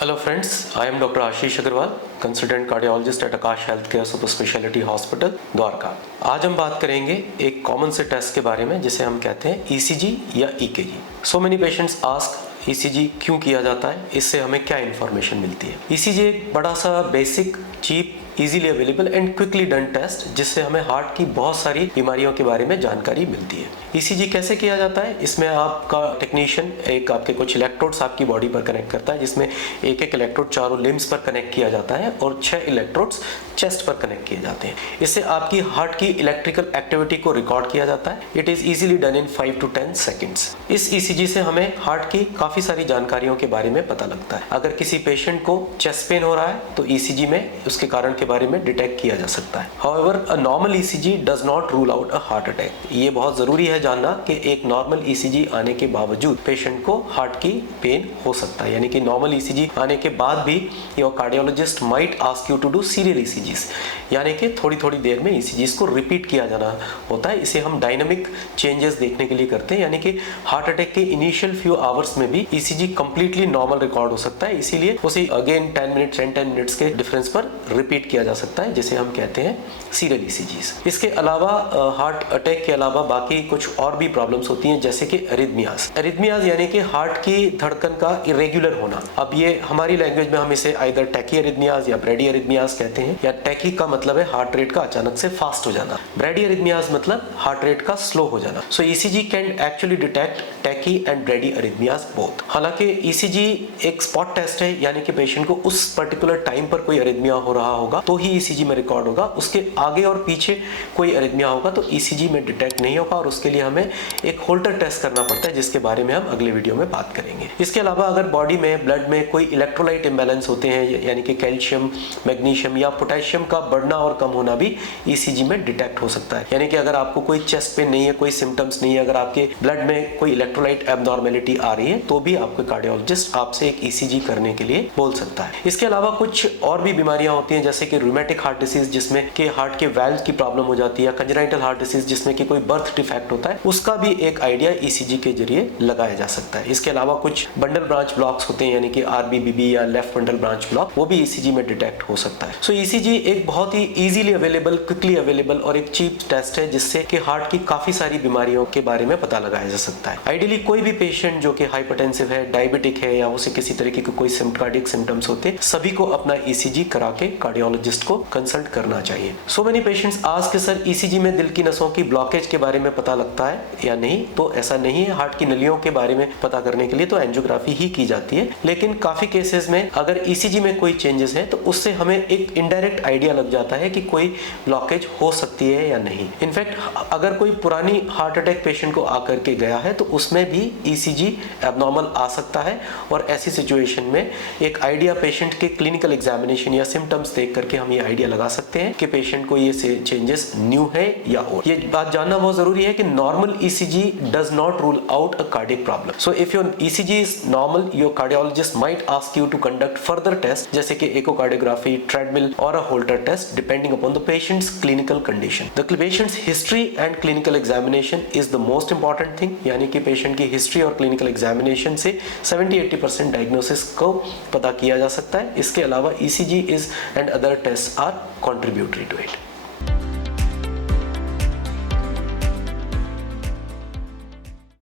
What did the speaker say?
Hello friends, I am Dr. Ashish Agarwal, consultant cardiologist at Akash health care super speciality hospital Dwarka. आज हम बात करेंगे एक कॉमन से टेस्ट के बारे में जिसे हम कहते हैं ईसीजी या EKG. So many patients ask ECG क्यों किया जाता है, इससे हमें क्या इन्फॉर्मेशन मिलती है। ईसीजी एक बड़ा सा basic, cheap, easily available and quickly done test जिससे हमें हार्ट की बहुत सारी बीमारियों के बारे में जानकारी मिलती है। ईसीजी कैसे किया जाता है, इसमें आपका टेक्नीशियन एक आपके कुछ इलेक्ट्रोड्स आपकी बॉडी पर कनेक्ट करता है, जिसमें एक एक इलेक्ट्रोड चारों लिम्स पर कनेक्ट किया जाता है और 6 इलेक्ट्रोड्स चेस्ट पर कनेक्ट किए जाते हैं। इससे आपकी हार्ट की इलेक्ट्रिकल एक्टिविटी को रिकॉर्ड किया जाता है। It is easily done in 5 to 10 seconds. इस ईसीजी से हमें हार्ट की काफी सारी जानकारियों के बारे में पता लगता है। अगर किसी पेशेंट को चेस्ट पेन हो रहा है तो ईसीजी में उसके कारण के बारे में डिटेक्ट किया जा सकता है। However a normal ECG does not rule out a heart attack. ये बहुत जरूरी है जानना कि एक नॉर्मल ईसीजी आने के बावजूद पेशेंट को हार्ट की पेन हो सकता है, यानी कि नॉर्मल ईसीजी आने के बाद भी your cardiologist might ask you to do serial ECGs, यानी कि थोड़ी थोड़ी देर में ईसीजीज को रिपीट किया जाना होता है। इसे हम डायनामिक चेंजेस देखने के लिए करते हैं, यानी कि हार्ट अटैक के इनिशियल फ्यू आवर्स में भी ईसीजी कंप्लीटली नॉर्मल रिकॉर्ड हो सकता है, इसीलिए उसे अगेन 10 मिनट्स के डिफरेंस पर रिपीट किया जा सकता है, जिसे हम कहते हैं सीरियल ईसीजीज। इसके अलावा हार्ट अटैक के अलावा बाकी कुछ और भी प्रॉब्लम्स होती हैं, जैसे कि एरिथमियाज यानी कि हार्ट की धड़कन का इरेगुलर होना। अब ये हमारी लैंग्वेज में हम इसे आइदर टैकी एरिथमियाज या ब्रेडी एरिथमियाज कहते हैं। या टैकी का मतलब है हार्ट रेट का अचानक से फास्ट हो जाना, ब्रेडी एरिथमियाज मतलब हार्ट रेट का स्लो हो जाना। So ECG can actually detect tachy and brady arrhythmias both. हालांकि ईसीजी एक स्पॉट टेस्ट है, यानी कि पेशेंट को उस पर्टिकुलर टाइम पर कोई एरिथमिया हो रहा होगा तो ही ईसीजी में रिकॉर्ड होगा। उसके आगे और पीछे कोई एरिथमिया होगा तो ईसीजी में डिटेक्ट नहीं होगा, और उसके लिए हमें एक होल्टर टेस्ट करना पड़ता है, जिसके बारे में हम अगले वीडियो में बात करेंगे। इसके अलावा अगर बॉडी में, ब्लड में कोई इलेक्ट्रोलाइट इम्बैलेंस होते हैं, यानी कि कैल्शियम, मैग्नीशियम या पोटेशियम का बढ़ना और कम होना भी ईसीजी में डिटेक्ट हो सकता है। यानी कि अगर आपको कोई चेस्ट पेन नहीं है, कोई सिम्टम्स नहीं है, अगर आपके ब्लड में कोई इलेक्ट्रोलाइट एब्नॉर्मेलिटी आ रही है तो भी आपको कार्डियोलॉजिस्ट आपसे एक ईसीजी करने के लिए बोल सकता है। इसके अलावा कुछ और भी बीमारियां होती हैं, जैसे कि रूमेटिक हार्ट डिसीज जिसमें कि हार्ट के वाल्व की प्रॉब्लम हो जाती है, कंजेनाइटल हार्ट डिसीज जिसमें कि कोई बर्थ डिफेक्ट होता है, उसका भी एक आइडिया ईसीजी के जरिए लगाया जा सकता है। इसके अलावा कुछ बंडल ब्रांच ब्लॉक्स होते हैं, यानी कि आरबीबीबी या लेफ्ट बंडल ब्रांच ब्लॉक, वो भी ईसीजी में डिटेक्ट हो सकता है। सो ईसीजी एक बहुत ही इजीली अवेलेबल, क्विकली अवेलेबल और एक चीप टेस्ट है जिससे कि हार्ट की काफी सारी बीमारियों के बारे में पता लगाया जा सकता है। आइडियली कोई भी पेशेंट जो कि हाइपरटेंसिव है, डायबिटिक है या उसे किसी तरीके के कोई कार्डियक सिम्टम्स होते, सभी को अपना ईसीजी करा के कार्डियोलॉजिस्ट को कंसल्ट करना चाहिए। सो मेनी पेशेंट्स आस्क कि सर ईसीजी में दिल की नसों की ब्लॉकेज के बारे में पता लगता है या नहीं, तो ऐसा नहीं है। हार्ट की नलियों के बारे में पता करने के लिए तो एंजियोग्राफी ही की जाती है, लेकिन काफी केसेस में अगर ईसीजी में कोई चेंजेस है तो उससे हमें एक इनडायरेक्ट आइडिया लग जाता है कि कोई ब्लॉकेज हो सकती है या नहीं। इनफैक्ट अगर कोई पुरानी हार्ट अटैक पेशेंट को आकर के गया है तो उसमें भी ईसीजी एब्नॉर्मल आ सकता है, और ऐसी सिचुएशन में एक आइडिया पेशेंट के क्लिनिकल एग्जामिनेशन या सिम्टम्स देख करके हम ये आइडिया लगा सकते हैं कि पेशेंट को ये चेंजेस न्यू है या ओल्ड। ये बात जानना बहुत जरूरी है कि normal ECG does not rule out a cardiac problem. So if your ECG is normal, your cardiologist might ask you to conduct further test, जैसे कि echocardiography, treadmill or a Holter test depending upon the patient's clinical condition. The patient's history and clinical examination is the most important thing, यानी कि patient की history और clinical examination से 70-80% diagnosis को पता किया जा सकता है। इसके अलावा ECG is and other tests are contributory to it.